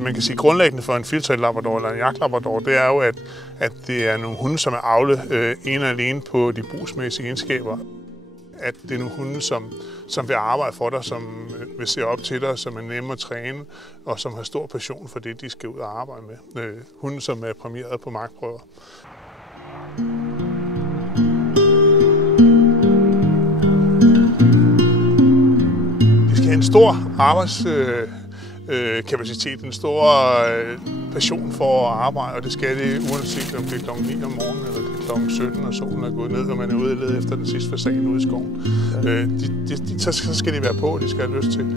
Man kan sige, at grundlæggende for en filtreret labrador eller en jagtlabrador, det er jo, at det er nogle hunde, som er avlet ene og alene på de brugsmæssige egenskaber. At det er nogle hunde, som vil arbejde for dig, som vil se op til dig, som er nemme at træne, og som har stor passion for det, de skal ud og arbejde med. Hunde, som er præmieret på markprøver. De skal have en stor kapacitet, en stor passion for at arbejde, og det skal det uanset om det er kl. 9 om morgenen, eller det er kl. 17, og solen er gået ned, og man er ude og lede efter den sidste fasan ude i skoven. Så skal de være på, og de skal have lyst til.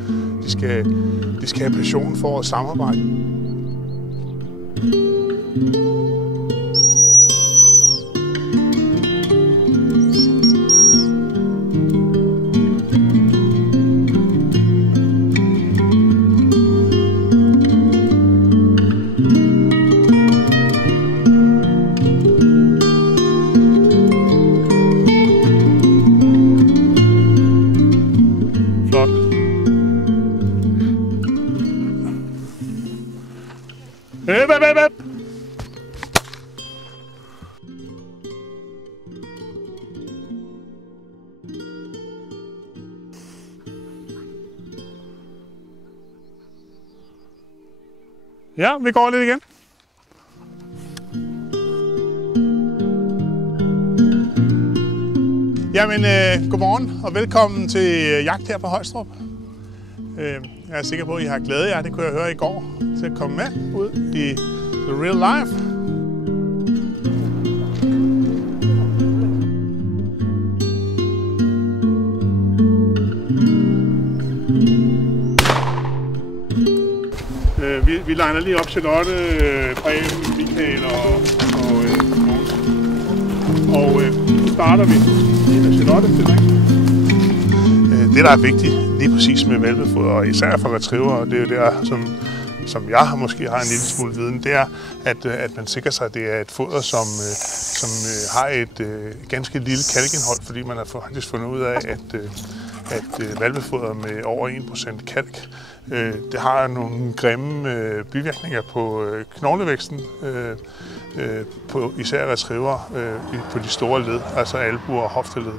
De skal have passion for at samarbejde. Ja, vi går lidt igen. Jamen, godmorgen og velkommen til jagt her på Højstrup. Jeg er sikker på, at I har glædet jer, det kunne jeg høre i går, til at komme med ud i the real life. Vi liner lige op Charlotte, Preben, Michael og Mogens. Og nu starter vi med Charlotte. Det, der er vigtigt lige præcis med hvalpefoder, og især for retriever, og det er jo der, som jeg måske har en lille smule viden, det er, at man sikrer sig, at det er et foder, som har et ganske lille kalkindhold, fordi man har faktisk fundet ud af, at hvalpefoder med over 1% kalk, det har nogle grimme bivirkninger på knoglevæksten, på især retriever på de store led, altså albuer og hofteled.